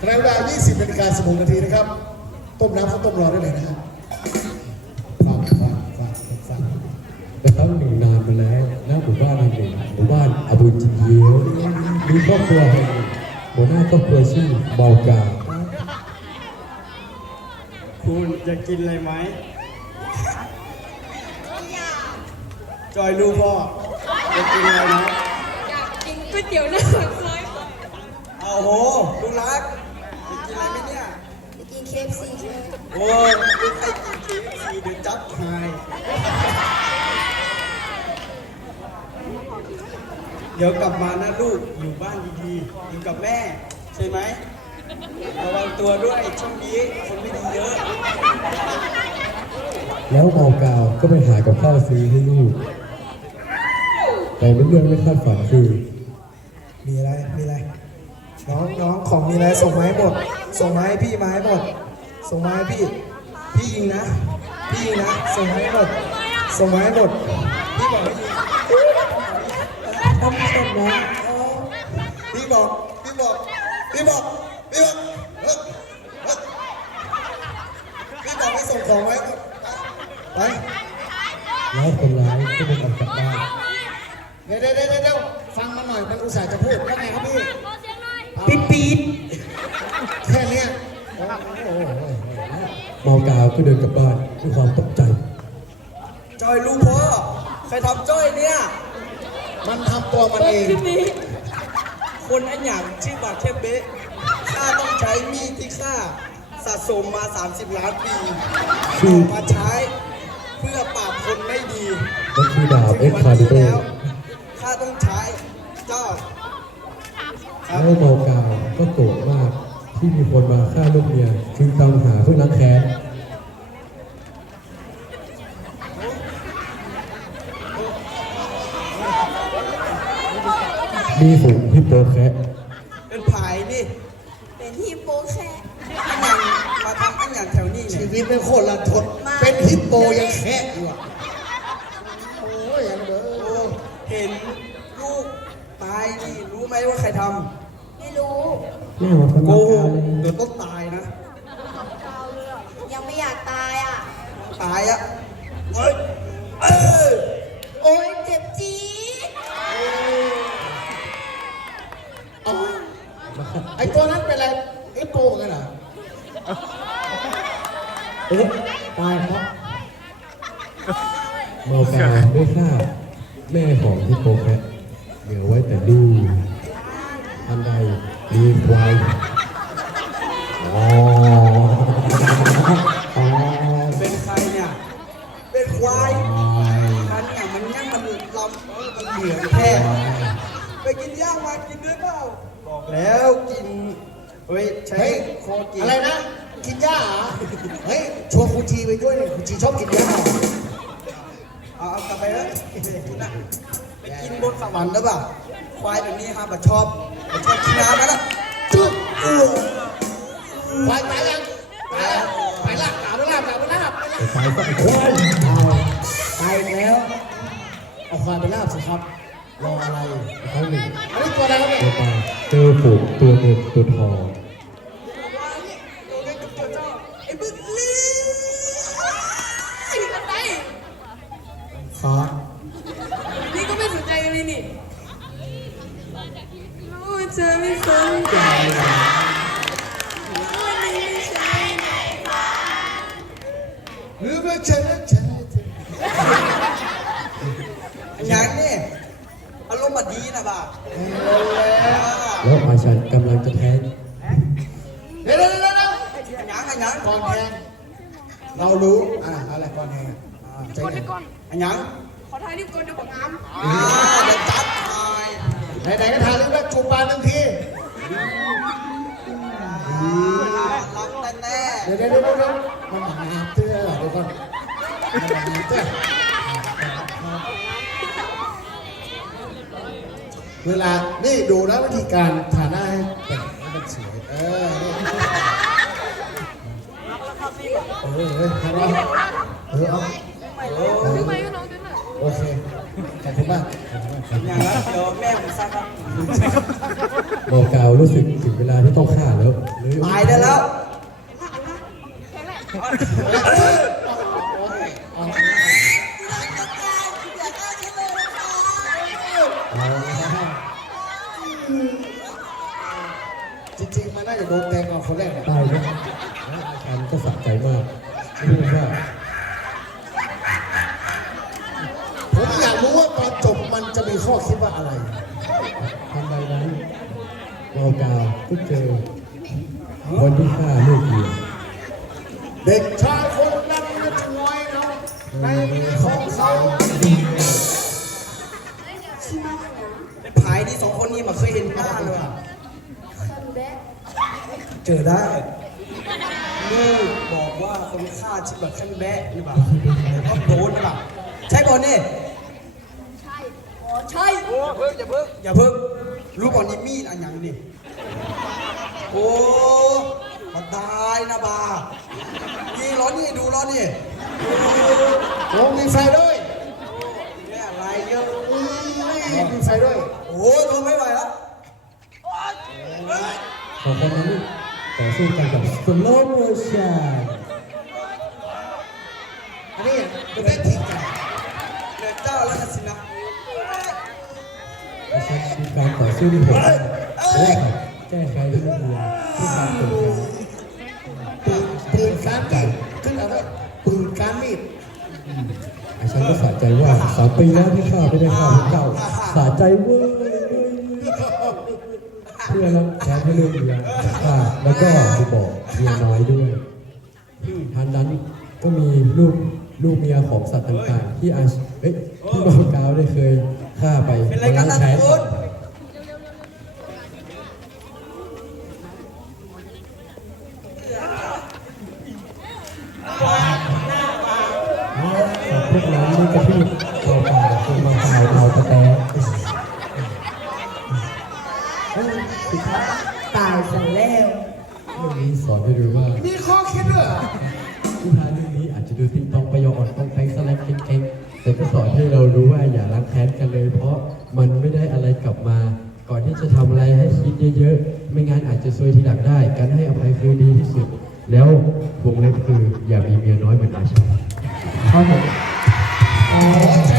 ขณะเวลา 20นาฬิกา16นาทีนะครับ ต้มน้ำข้าวต้มรอได้เลยนะฮะฟังฟังฟังฟังแต่ครั้งหนึ่งนานมาแล้วณหมู่บ้านแห่งหนึ่งหมู่บ้านอบุญจิเยียวมีครอบครัวแห่งหนึ่งหัวหน้าครอบครัวชื่อเบากาคุณจะกินอะไรไหมจอยรู้พ่อจะกินอะไรไหมอยากกินก๋วยเตี๋ยวหน้าปากซอยค่ะเอาโหลูกรัก อะไรไหมเนี่ยไปกินเคฟซีใช่ไหมโอ้ยไม่ใครกินทีซีเดี๋ยวจับหายเดี๋ยวกลับมานะลูกอยู่บ้านดีๆอยู่กับแม่ ใช่ไหมระวังตัวด้วยช่วงนี้คนไม่ดีเยอะ แล้วเบากาก็ไปหากับข้าวซื้อให้ลูกแต่เรื่องไม่คาดฝันคือ มีอะไร มีอะไร น้องน้องของมีอะไรส่งมาให้หมด ส่งมาให้พี่มาให้หมด ส่งมาให้พี่ พี่ยิงนะ พี่ยิงนะ ส่งมาให้หมด ส่งมาให้หมด พี่บอกให้ยิงทำไมต้องนะอ๋อพี่บอก พี่บอก พี่บอก พี่บอกเฮ้ยเฮ้ยพี่บอกให้ส่งของไว้ ไปแล้วคนร้ายก็เดินออกจากบ้านเดี๋ยวเดี๋ยวเดี๋ยวเดี๋ยวฟังมาหน่อยมันอุตส่าห์จะพูดว่าไงครับพี่ ปี๊ดปี๊ดแค่เนี้ยโอ้โหเบากาก็เดินกลับบ้านด้วยความตกใจ จอยรู้พ่อใครทำจ้อยเนี่ย มันทำตัวมันเอง คนอันอย่างชื่อบาเทเบะข้าต้องใช้มีดที่ข้าสะสมมา 30 ล้านปีคือมาใช้ เพื่อปราบคนไม่ดีมันคือดาบเอ็กวัคาลินี้เบอแล้วร์ข้าต้องใช้เจ้า แล้วเบากาก็โกรธมากที่มีคนมาฆ่าลูกเมียจึงตามหาเพื่อล้างแค้นมีฝูงฮิปโปแคระเป็นผายนี่เป็นฮิปโปแค่อันอย่างมาทำอันอย่างแถวนี้ชีเนี่ยวิตเป็นโคตรละทดเป็นฮิปโปยังแคะอยู่อะ มว่าใครทไม่รู้แม่ว่าคนำโกรักหกากเลยเดี๋ยวต้องตายนะ ยังไม่อยากตายอะตายอะเฮ้ยเออโอ๊ยเจ็บจี๊ดเอาไอตัวนั้นเป็นอะไรฮิปโปกันเหรอเอ๊ะตายครับเมากาได้ฆ่าแม่ของฮิปโปแคระเหลือไว้แต่ดู กินย่างมากินด้วยเปล่าบอกแล้วกิน เฮ้ยใช้เฮ้ยคอกินอะไรนะ กินหญ้าเหรอเฮ้ยชวนคุณจีไปด้วยเนี่ยคุณจีชอบกินหญ้าเอาเอากลับไปแล้วกินนะไปกินบนสวรรค์หรือเปล่าควายแบบนี้ฮะบัชอบบัชอบกินน้ำนะจุ๊บอ้วควายตายยังตายแล้วไปลากกาไปลากกาไปลากไปลากไอ้ควายก็ไอ้ควายตายอีกแล้วเอาควายไปลาบสิครับ รออะไรเขาหนึ่งอันนี้ตัวอะไรครับเนี่ยตัวปลาเจอผูกตัวเงินตัวทองไอ้บึ้งลี่อไรขอนี่ก็ไม่สนใจเลยนี่รู้ว่าเธอไม่สนใจ อารมณ์มาดีนะบ่าแล้วอาชันกำลังจะแท้งเดี๋ยวเดี๋ยวเดี๋ยวเดี๋ยวอันยังอันยังก่อนแทงเรารู้อะอะไรก่อนแทงอะใจเย็นอันยังขอถ่ายรูปก่อนเดี๋ยวบอกน้ำอ่าเดี๋ยวจัดทายไหนๆก็ทานแล้วจูบปากหนึ่งทีรักแน่เดี๋ยวเดี๋ยวเดี๋ยวเดี๋ยวมันหนาเตื้อเดี๋ยวก่อนมันหนาเตื้อ เวลา นี่ดูนะวิธีการทาหน้าให้แต่งให้มันสวย เออนี่เออเออทาหน้าเออเอาทำไมก็น้องด้วยน่ะโอเค ขอบคุณมากขอบคุณมากอย่างนั้นเดี๋ยวแม่ผมซักครับบอกกล่าวรู้สึกถึงเวลาที่ต้องฆ่าแล้วเลยตายได้แล้วจริงๆมันน่า จะโดนแทงก่อนคนแรกอะตายแล้วแล้วอาจารย์ก็สะใจมากไม่รู้ว่าผมอยากรู้ว่าตอนจบมันจะมีข้อคิดว่าอะไรทันใดนั้นบอกกล่าวก็เจอคนที่ฆ่าลูกเมียเด็กชายคนนั้นจะช่วยเราในมือของเขาผายที่สองคนนี้มาเคยเห็นหน้าเลยว่ะ เจอได้ลูกบอกว่าคนฆ่าชื่อแบบขั้นแบะหรือเปล่าก็โดนหรือเปล่าใช่บอลนี่ใช่ใช่อย่าเพิ่งอย่าเพิ่งอย่าเพิ่งรู้ก่อนนี่มีดอันยังนี่โอ้มาตายนะบานี่ร้อนนี่ดูร้อนนี่ลงมีไฟด้วยแม่อะไรเยอะนี่มีไฟด้วยโอ้ยทนไม่ไหวแล้วสองคนนั้น ต่อสู้กันกับสโลโมชั่นอันนี้เป็นได้ทิ้งกันเดือดเจ้าแล้วนะสินะใช่คือการต่อสู้ที่โหดแรกแก้ไขที่ลูกเมียที่การเกิดการปืนปืนการมีดขึ้นอาไว้ปืนการมีดอ้ฉันก็สะใจว่าสามปีแล้วที่ข้าไม่ได้ฆ่าวเจ้าสะใจเว้ย เพื่อแล้วแทนให้ลูกเมียฆ่าแล้วก็ไปบอกเมียน้อยด้วยทันนั้นก็มีลูกลูกเมียของสัตว์ต่างๆ ที่อาชเอ้ยที่บางกาวได้เคยฆ่าไปเป็นไรกันนะแค้น คุณ เรารู้ว่าอย่ารักแค้นกันเลย เพราะมันไม่ได้อะไรกลับมา ก่อนที่จะทำอะไรให้คิดเยอะๆ ไม่งั้นอาจจะซวยทีหลังได้ การให้อภัยคือดีที่สุด แล้ววงเล็บคืออย่ามีเมียน้อยเหมือนอาชาครับผมขอใจ